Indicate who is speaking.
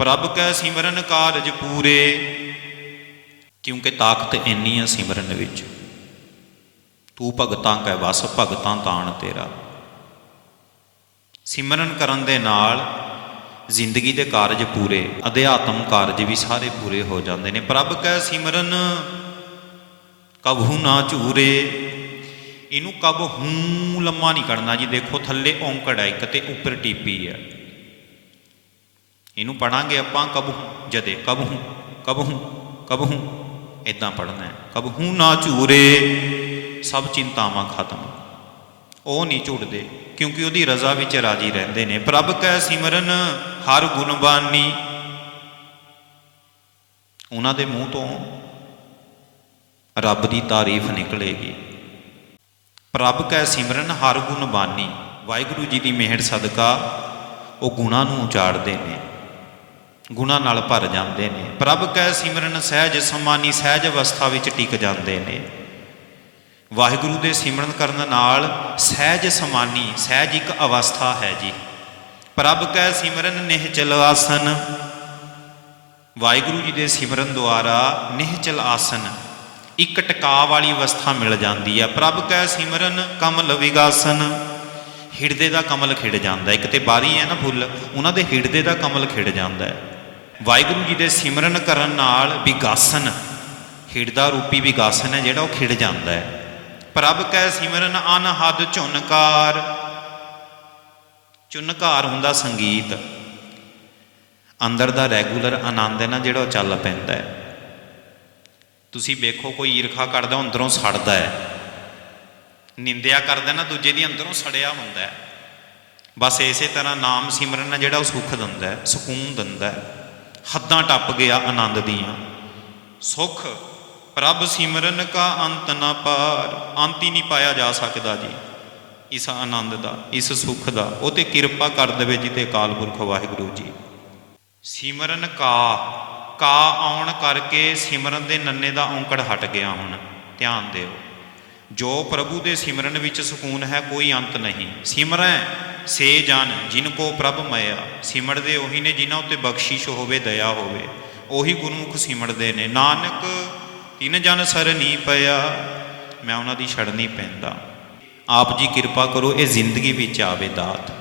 Speaker 1: ਪ੍ਰਭ ਕੈ ਸਿਮਰਨ ਕਾਰਜ ਪੂਰੇ। ਕਿਉਂਕਿ ਤਾਕਤ ਇੰਨੀ ਆ ਸਿਮਰਨ ਵਿੱਚ। ਤੂੰ ਭਗਤਾਂ ਕੈ ਵਸ, ਭਗਤਾਂ ਤਾਣ ਤੇਰਾ। ਸਿਮਰਨ ਕਰਨ ਦੇ ਨਾਲ ਜ਼ਿੰਦਗੀ ਦੇ ਕਾਰਜ ਪੂਰੇ, ਅਧਿਆਤਮ ਕਾਰਜ ਵੀ ਸਾਰੇ ਪੂਰੇ ਹੋ ਜਾਂਦੇ ਨੇ। ਪ੍ਰਭ ਕੈ ਸਿਮਰਨ ਕਬਹੂ ਨਾ ਝੂਰੇ। ਇਹਨੂੰ ਕਬ ਹੂੰ ਲੰਮਾ ਨਹੀਂ ਕਰਨਾ ਜੀ। ਦੇਖੋ ਥੱਲੇ ਔਂਕੜ ਹੈ ਇੱਕ ਤੇ ਉੱਪਰ ਟੀਪੀ ਹੈ ਇਹਨੂੰ ਪੜਾਂਗੇ ਆਪਾਂ ਕਬਹੂ, ਜਦੇ ਕਬਹੂ ਕਬਹੂ ਕਬਹੂ ਇਦਾਂ ਪੜਨਾ ਹੈ। ਕਬਹੂ ਨਾ ਝੂਰੇ, ਸਭ ਚਿੰਤਾਵਾਂ ਖਤਮ। ਉਹ ਨਹੀਂ ਝੁੱਟਦੇ, ਕਿਉਂਕਿ ਉਹਦੀ ਰਜ਼ਾ ਵਿੱਚ ਰਾਜੀ ਰਹਿੰਦੇ ਨੇ। ਪ੍ਰਭ ਕੈ ਸਿਮਰਨ, ਹਰ ਗੁਣਬਾਨੀ। ਉਹਨਾਂ ਦੇ ਮੂੰਹ ਤੋਂ ਰੱਬ ਦੀ ਤਾਰੀਫ ਨਿਕਲੇਗੀ। ਪ੍ਰਭ ਕੈ ਸਿਮਰਨ, ਹਰ ਗੁਣ ਬਾਨੀ ਵਾਹਿਗੁਰੂ ਜੀ ਦੀ ਮਿਹਰ, ਸਦਕਾ ਉਹ ਗੁਣਾ ਨੂੰ ਉਚਾਰਦੇ ਨੇ। ਗੁਣਾ ਨਾਲ ਭਰ ਜਾਂਦੇ ਨੇ। ਪ੍ਰਭ ਕੈ ਸਿਮਰਨ ਸਹਿਜ ਸਮਾਨੀ ਸਹਿਜ ਅਵਸਥਾ ਵਿੱਚ ਟਿਕ ਜਾਂਦੇ ਨੇ। ਵਾਹਿਗੁਰੂ ਦੇ ਸਿਮਰਨ ਕਰਨ ਨਾਲ ਸਹਿਜ ਸਮਾਨੀ, ਸਹਿਜ ਇੱਕ ਅਵਸਥਾ ਹੈ ਜੀ। ਪ੍ਰਭ ਕੈ ਸਿਮਰਨ ਨਿਹਚਲ ਆਸਨ। ਵਾਹਿਗੁਰੂ ਜੀ ਦੇ ਸਿਮਰਨ ਦੁਆਰਾ ਨਿਹਚਲ ਆਸਨ। ਇੱਕ ਟਿਕਾਅ ਵਾਲੀ ਅਵਸਥਾ ਮਿਲ ਜਾਂਦੀ ਹੈ। ਪ੍ਰਭ ਕੈ ਸਿਮਰਨ ਕਮਲ ਵਿਗਾਸਨ। ਹਿਰਦੇ ਦਾ ਕਮਲ ਖਿੜ ਜਾਂਦਾ ਇੱਕ ਤੇ ਬਾਰੀ ਹੈ ਨਾ ਫੁੱਲ, ਉਹਨਾਂ ਦੇ ਹਿਰਦੇ ਦਾ ਕਮਲ ਖਿੜ ਜਾਂਦਾ ਹੈ। ਵਾਹਿਗੁਰੂ ਜੀ ਦੇ ਸਿਮਰਨ ਕਰਨ ਨਾਲ ਵਿਗਾਸਨ ਹਿਰਦਾ ਰੂਪੀ ਵਿਗਾਸਨ ਹੈ ਜਿਹੜਾ ਉਹ ਖਿੜ ਜਾਂਦਾ ਹੈ। ਪ੍ਰਭ ਕੈ ਸਿਮਰਨ ਅਨਹਦ ਝੁਨਕਾਰ। ਝੁਨਕਾਰ ਹੁੰਦਾ ਸੰਗੀਤ। ਅੰਦਰ ਦਾ ਰੈਗੂਲਰ ਆਨੰਦ ਹੈ ਨਾ ਜਿਹੜਾ ਉਹ ਚੱਲ ਪੈਂਦਾ ਹੈ। ਤੁਸੀਂ ਵੇਖੋ ਕੋਈ ਈਰਖਾ ਕਰਦਾ ਉਹ ਅੰਦਰੋਂ ਸੜਦਾ ਹੈ। ਨਿੰਦਿਆ ਕਰਦਾ ਨਾ ਦੂਜੇ ਦੀ ਅੰਦਰੋਂ ਸੜਿਆ ਹੁੰਦਾ ਹੈ। ਬਸ ਇਸੇ ਤਰ੍ਹਾਂ ਨਾਮ ਸਿਮਰਨ ਹੈ ਜਿਹੜਾ ਉਹ ਸੁੱਖ ਦਿੰਦਾ ਹੈ, ਸਕੂਨ ਦਿੰਦਾ ਹੈ। ਹੱਦਾਂ ਟੱਪ ਗਿਆ ਆਨੰਦ ਦੀਆਂ। ਸੁਖ, ਪ੍ਰਭ ਸਿਮਰਨ ਕਾ ਅੰਤ ਨਾ ਪਾਰ, ਅੰਤ ਹੀ ਨਹੀਂ ਪਾਇਆ ਜਾ ਸਕਦਾ ਜੀ। ਇਸ ਆਨੰਦ ਦਾ, ਇਸ ਸੁਖ ਦਾ, ਉਹ ਤੇ ਕਿਰਪਾ ਕਰ ਦੇਵੇ ਜੀ ਤੇ ਅਕਾਲ ਪੁਰਖ ਵਾਹਿਗੁਰੂ ਜੀ। ਸਿਮਰਨ ਕਾ ਕਾ ਆਉਣ ਕਰਕੇ ਸਿਮਰਨ ਦੇ ਨੰਨੇ ਦਾ ਔਂਕੜ ਹਟ ਗਿਆ ਹੁਣ, ਧਿਆਨ ਦਿਓ। ਜੋ ਪ੍ਰਭੂ ਦੇ ਸਿਮਰਨ ਵਿੱਚ ਸਕੂਨ ਹੈ, ਕੋਈ ਅੰਤ ਨਹੀਂ। ਸਿਮਰੈ, ਸੇ ਜਨ, ਜਿਨ ਕੋ ਪ੍ਰਭ ਮਇਆ। ਸਿਮਰਦੇ ਉਹੀ ਨੇ ਜਿਨ੍ਹਾਂ ਉੱਤੇ ਬਖਸ਼ਿਸ਼ ਹੋਵੇ, ਦਇਆ ਹੋਵੇ। ਉਹੀ ਗੁਰਮੁਖ ਸਿਮਰਦੇ ਨੇ। ਨਾਨਕ, ਤਿਨ ਜਨ ਸਰਨੀ ਪਿਆ। ਮੈਂ ਉਹਨਾਂ ਦੀ ਛੜਨੀ ਪੈਂਦਾ। ਆਪ ਜੀ ਕਿਰਪਾ ਕਰੋ, ਇਹ ਜ਼ਿੰਦਗੀ ਵਿੱਚ ਆਵੇ ਦਾਤ।